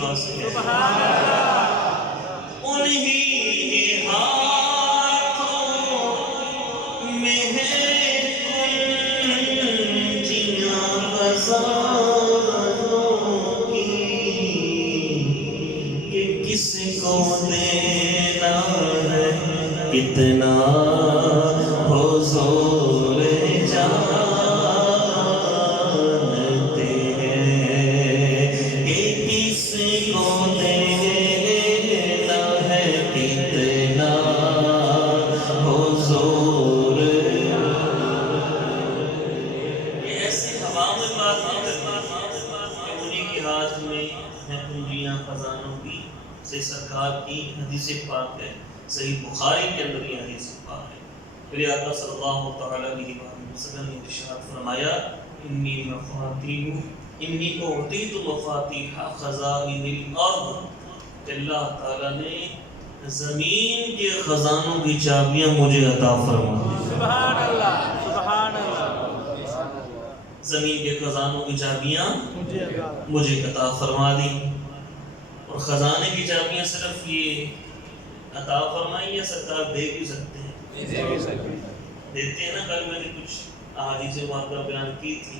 واسطے ہے انہی کے ہاتھوں میں ہے کنجیاں خزانوں کی کہ کس کو دینا ہے کتنا حضور جانتے ہیں کہ کس کو دینا ہے کتنا حضور. یہ ایسی ہوا میں بات نہیں کرتے انہیں کے ہاتھ میں ہیں کنجیاں خزانوں کی سے سرکار کی حدیث پاک ہے. صحیح بخاری کے اندر یہ حدیث پاک ہے. پھر آقا صلی اللہ تعالیٰ علیہ وسلم نے ارشاد فرمایا انی اعطیت مفاتیح خزائن الارض کہ اللہ تعالیٰ نے زمین کے خزانوں کی چابیاں مجھے عطا فرما دی. سبحان اللہ سبحان اللہ. زمین کے خزانوں کی چابیاں مجھے عطا فرما دی. اور خزانے کی چابیاں صرف یہ عطا فرمائی یا سرکار دے بھی سکتے ہیں؟ دیتے ہیں نا. کل میں نے کچھ احادیث مبارکہ بیان کی تھی.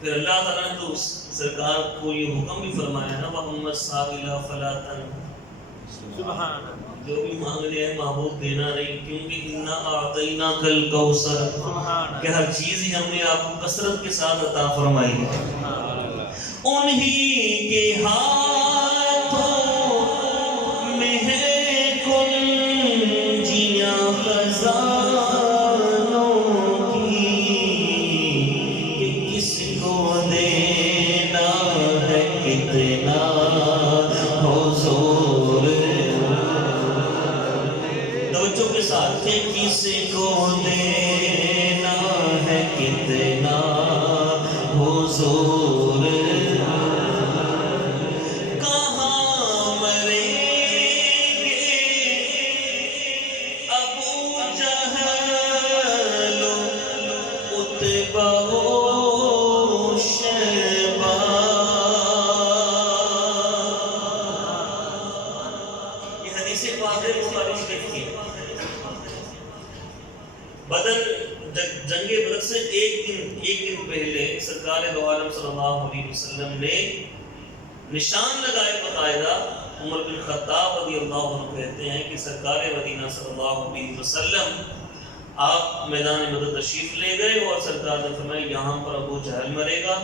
پھر اللہ تعالیٰ نے تو سرکار کو یہ حکم بھی فرمایا نا وَأَمَّا السَّائِلَ فَلَا تَنْهَرْ. سبحان اللہ. جو بھی مانگ لے ہے محبوب دینا نہیں کیونکہ اِنَّا أَعْطَيْنَاكَ الْكَوْثَرَ کہ ہر چیز ہی ہم نے آپ کو کثرت کے ساتھ عطا فرمائی ہے. انہی کے ہاتھوں میں ہے کنجیاں خزانوں کی کہ کس کو دینا ہے کتنا حضور. توجہ کے ساتھ کہ کس کو دینا ہے کتنا حضور. کہاں مریں گے ابو جہل عتبہ و شیبہ. یہ حدیث پاک ہے بخاری شریف کی. جنگ بدر سے ایک دن پہلے سرکار دو عالم صلی اللہ علیہ وسلم نے نشان لگائے باقاعدہ. عمر بن خطاب رضی اللہ عنہ کہتے ہیں کہ سرکار مدینہ صلی اللہ علیہ وسلم آپ میدان بدر تشریف لے گئے اور سرکار نے فرمایا یہاں پر ابو جہل مرے گا,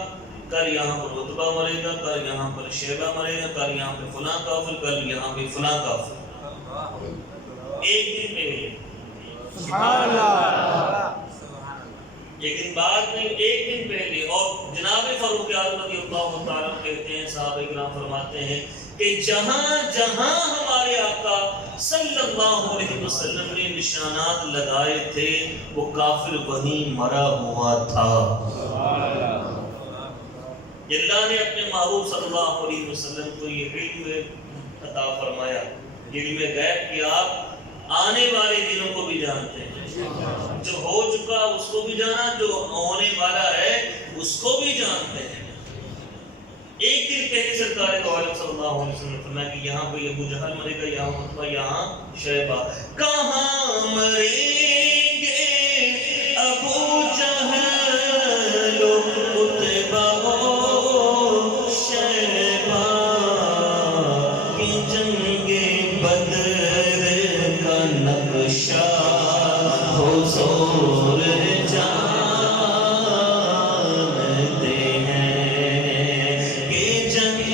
کل یہاں پر عتبہ مرے گا, کل یہاں پر شیبہ مرے گا, کل یہاں پہ فلاں کافر, کل یہاں پہ فلاں کافر. ایک دن پہلے. سبحان اللہ. لیکن بعد میں ایک دن پہلے. اور جناب فاروق اعظم رضی اللہ تعالیٰ کہتے ہیں صحابہ کرام فرماتے ہیں کہ جہاں جہاں ہمارے آقا صلی اللہ علیہ وسلم نے نشانات لگائے تھے وہ کافر وہیں مرا ہوا تھا. اللہ نے اپنے محبوب صلی اللہ علیہ وسلم کو یہ علم عطا فرمایا, علم غیب کہ آپ آنے والے دنوں کو بھی جانتے ہیں. جو ہو چکا اس کو بھی جانا, جو ہونے والا ہے اس کو بھی جانتے ہیں. ایک دن پہلے سرکار دو عالم صلی اللہ علیہ وسلم نے فرمایا کہ یہاں پہ ابو جہل مرے گا, یہاں عتبہ, یہاں شیبہ. کہاں مریں گے ابو جہل عتبہ و شیبہ کہ جنگ بدر کا نقشہ حضور جانتے ہیں کہ جنگ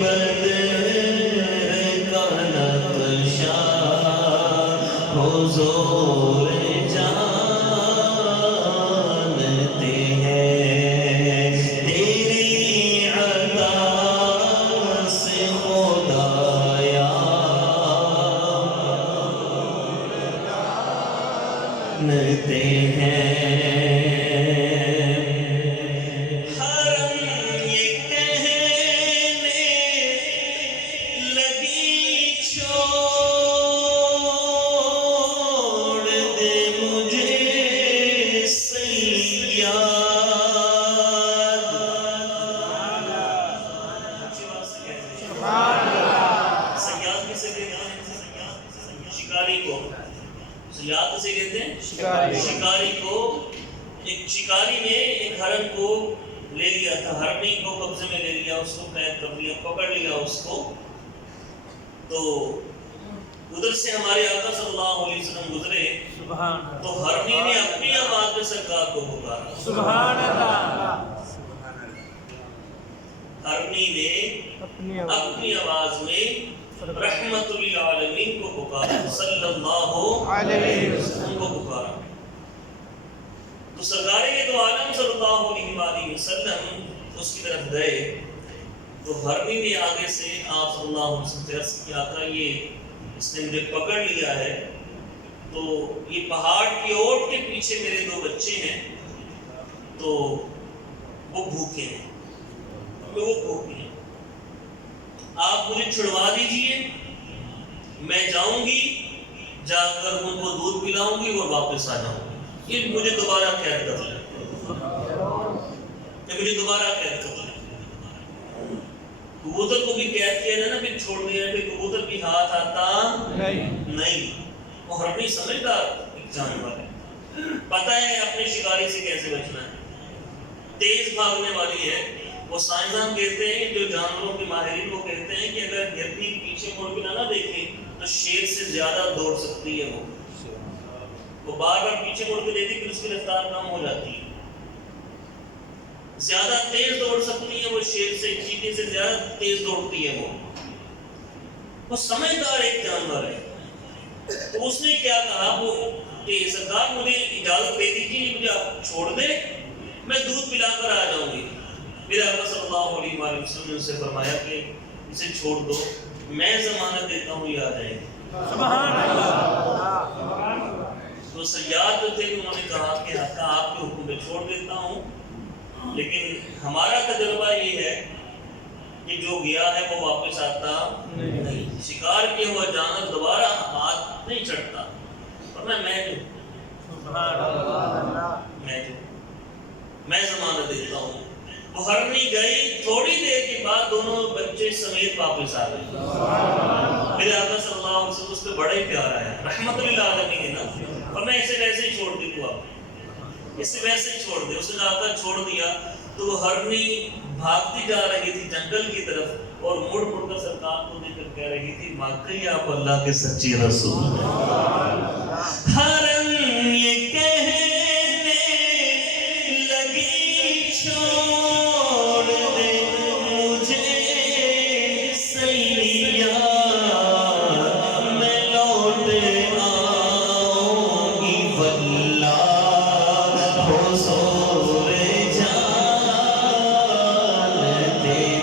بدر کا نقشہ حضور جانتے ہیں. تیری عطا سے خدایا جانتے ہیں. حرم یہ کہنے لگی چھوڑ دے مجھے سیاد. کو صیاد سے کہتے ہیں شکاری۔ شکاری کو، ایک شکاری نے ایک ہرن کو لے لیا تھا، ہرنی کو قبضے میں لے لیا، اس کو قید کر لیا، پکڑ لیا اس کو. تو ادھر سے ہمارے آقا صلی اللہ علیہ وسلم گزرے سبحان اللہ، تو ہرنی نے اپنی آواز میں سرکار کو پکارا. سبحان اللہ، ہرنی نے اپنی اپنی آواز میں رحمت للعالمین کو پکارا، صلی اللہ علیہ وسلم کو پکارا. تو سرکار دو عالم صلی اللہ علیہ وآلہ وسلم اس کی طرف گئے تو ہرنی نے آگے سے آپ صلی اللہ علیہ وسلم سے عرض کیا تھا یہ اس نے مجھے پکڑ لیا ہے، تو یہ پہاڑ کی اوٹ کے پیچھے میرے دو بچے ہیں تو وہ بھوکے ہیں، وہ بھوکے ہیں، آپ مجھے چھڑوا دیجئے، میں جاؤں گی، جا کر ان کو دودھ پلاؤں گی اور واپس آ جاؤں گی، یہ مجھے دوبارہ قید کر لیں، یہ مجھے دوبارہ قید کر لیں. کبوتر کو بھی قید کیا نا پھر چھوڑ دیا، پھر کبوتر بھی ہاتھ آتا نہیں. وہ ہرنی سمجھدار ایک جانور ہے، پتہ ہے اپنے شکاری سے کیسے بچنا ہے، تیز بھاگنے والی ہے. وہ سائنسدان کہتے ہیں، جو جانوروں کے ماہرین وہ کہتے ہیں کہ اگر ہرنی پیچھے مڑ کے نہ دیکھے تو شیر سے زیادہ دوڑ سکتی ہے. وہ بار بار پیچھے مڑ کے دیکھتی کہ اس کی رفتار کم ہو جاتی ہے، زیادہ تیز دوڑ سکتی ہے وہ شیر سے، چیتے سے زیادہ تیز دوڑتی ہے. وہ سمجھدار ایک جانور ہے. تو اس نے کیا کہا وہ کہ سرکار مجھے اجازت دے دیجیے، مجھے آپ چھوڑ دے، میں دودھ پلا کر آ جاؤں گی. میرے آقا صلی اللہ علیہ وآلہ وسلم نے اسے فرمایا کہ اسے چھوڑ دو، میں ضمانت دیتا ہوں یہ آ جائے گی. سبحان اللہ. تو صیاد جو تھے انہوں نے کہا کہ آقا آپ کے حکم پہ چھوڑ دیتا ہوں، لیکن ہمارا تجربہ یہ ہے کہ جو گیا ہے وہ واپس آتا نہیں. شکار کیا ہوا جانور دوبارہ ہاتھ نہیں چڑھتا. ورنہ میں ضمانت دیتا ہوں. وہ ہرنی گئی، تھوڑی دیر کے بعد دونوں بچے سمیت واپس آ گئے. میرے آقا صلی اللہ علیہ وسلم اس پہ بڑا ہی پیار آیا، رحمت للعالمین ہے نا. اور میں اسے ویسے ہی چھوڑ دی تو آپ اسے ویسے ہی چھوڑ دے. اس نے آقا چھوڑ دیا تو وہ ہرنی بھاگتی جا رہی تھی جنگل کی طرف اور مڑ مڑ کر سرکار کو دیکھ کر کہہ رہی تھی واقعی آپ اللہ کے سچے رسول. ہرن یہ کہنے لگی چھوڑ دے مجھے سیاح، میں لوٹ آؤں گی واللہ حضور جانتے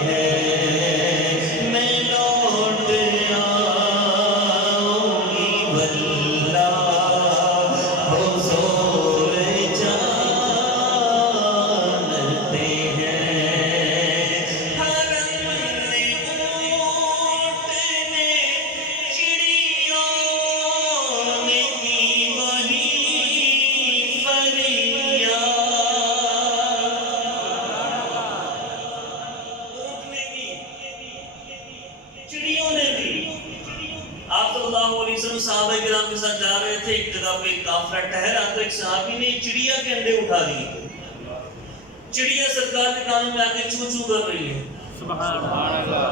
ہیں، میں لوٹ آؤں گی واللہ حضور جانتے ہیں. ہرن نے اونٹ نے چڑیوں نے کی وہی فریاد. اونٹ نے بھی، چڑیوں نے بھی. آپ صلی اللہ علیہ وسلم صحابہ کرام کے ساتھ جا رہے تھے، ایک جگہ پہ کافلہ ٹھہرا تو ایک صحابی نے چڑیا کے انڈے اٹھا لیے. چڑیا سرکار کے کانوں میں آ کے چوں چوں کر رہی ہے. سبحان اللہ.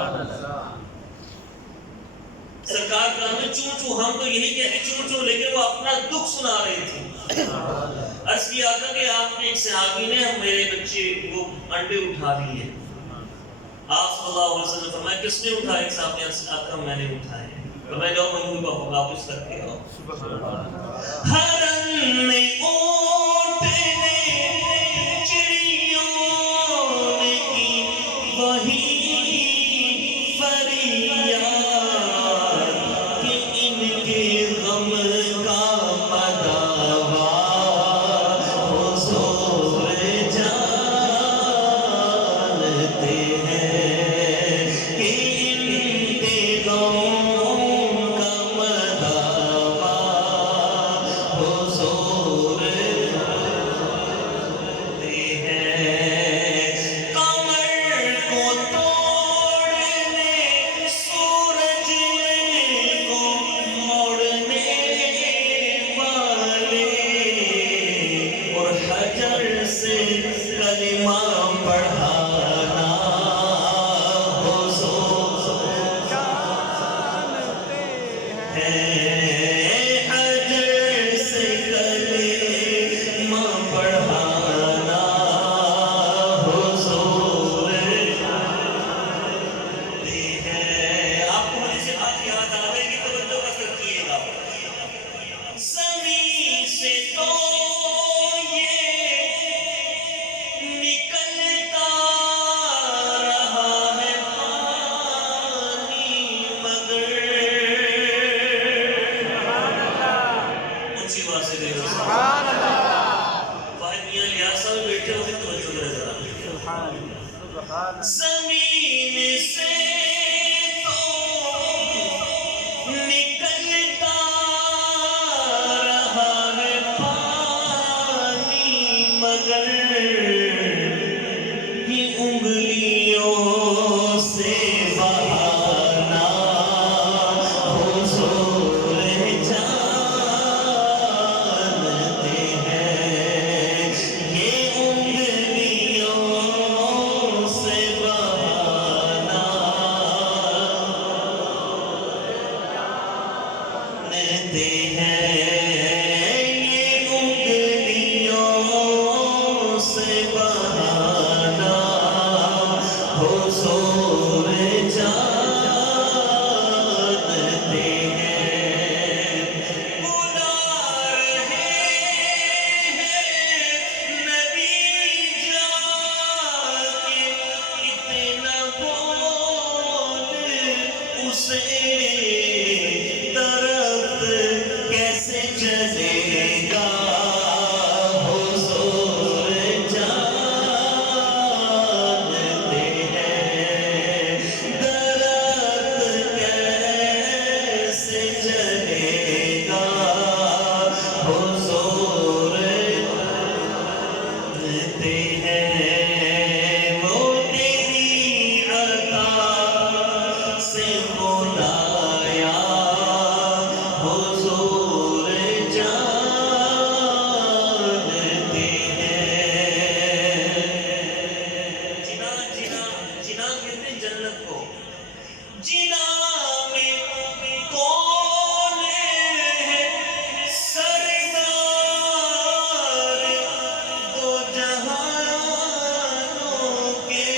سرکار کے کانوں میں چوں چوں، ہم تو یہی کہتے چوں چوں، لیکن وہ اپنا دکھ سنا رہی تھی. عرض کیا آقا کہ آپ نے ایک صحابی نے میرے بچے وہ انڈے اٹھا لیے. آپ صلی اللہ علیہ وسلم نے فرمایا کس نے اٹھائے؟ ایک صحابی نے آقا میں نے اٹھائے. میں جاؤ ان کو واپس کر کے آؤ. ہرن نے اونٹ نے چڑیوں نے کی وہی فریاد کہ ان کے غم کا مداوا حضور جانتے ہیں، کہ ان کے غم کمر کو توڑنے زمین سے تو نکلتا رہا ہے پانی، مگر یہ انگلیوں سے بہانا حضور جانتے ہیں، یہ انگلیوں سے بہانا جانتے ہیں، یہ انگلیوں سے بہانا حضور جانتے ہیں، بلا رہے ہیں نبی جاکے، اتنا بول اسے درخت کیسے چلے گا، حضور جانتے ہیں، درخت کیسے چلے گا، حضور جانتے ہیں، وہ تیری عطا سے بلایا حضور جانتے ہیں، جنا جنا جنا کہتے ہیں جنت کو، جنا میں کون ہے سردار دو جہانوں کے،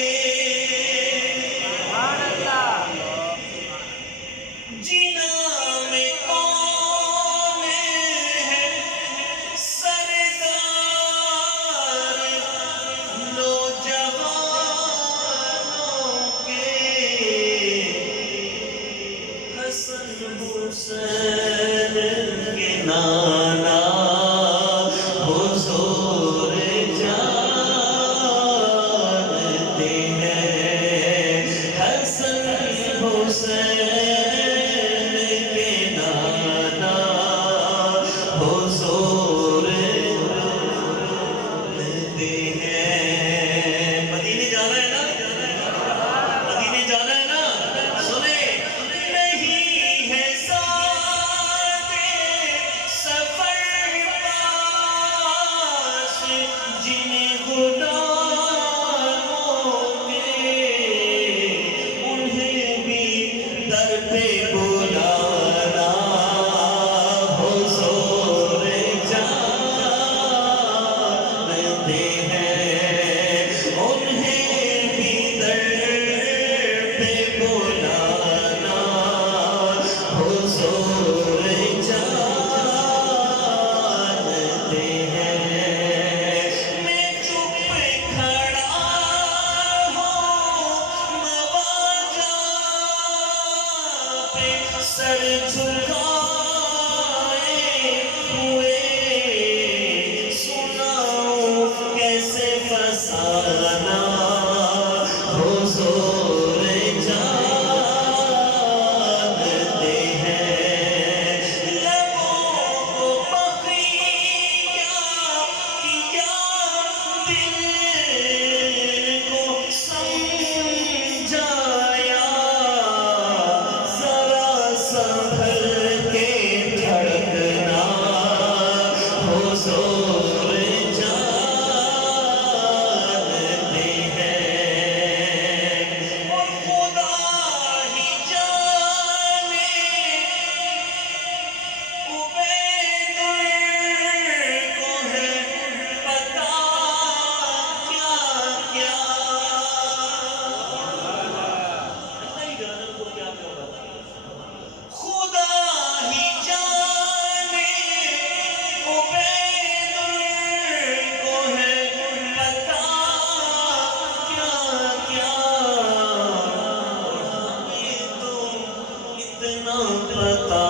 جنا میں کون ہے سردار دو جہانوں کے، حسن حسین کے نانا حضور جانتے ہیں، حسن حسین کے نانا حضور جانتے ہیں، مدینے جانا ہے نا، مدینے جانا ہے نا، سنیں، نہیں ہے سادے سفر پاس جنہیں غلاموں کے، انہیں بھی در پہ بلانا حضور جانتے ہیں، انہیں بھی در پہ بلانا حضور جانتے ہیں، میں چپ کھڑا ہوں مواجہ پہ سر جھکائے ہوئے، سناؤں کیسے فسانہ حضور جانتے ہیں، لبوں کو بقیہ کیا دل کو سمجھایا، ذرا سنبھل کے دھڑکنا حضور جانتے ہیں، اور خدا ہی جانے عبید کو ہے پتا کیا کیا، اللہ ہی جانے کو کیا کیا پتا، خدا ہی جانے عبید کو ہے پتا کیا کیا، ہمیں تو اتنا پتا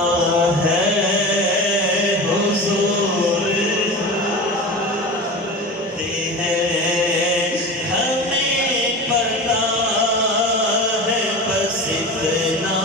ہے حضور جانتے ہیں، ہمیں پتا اتنا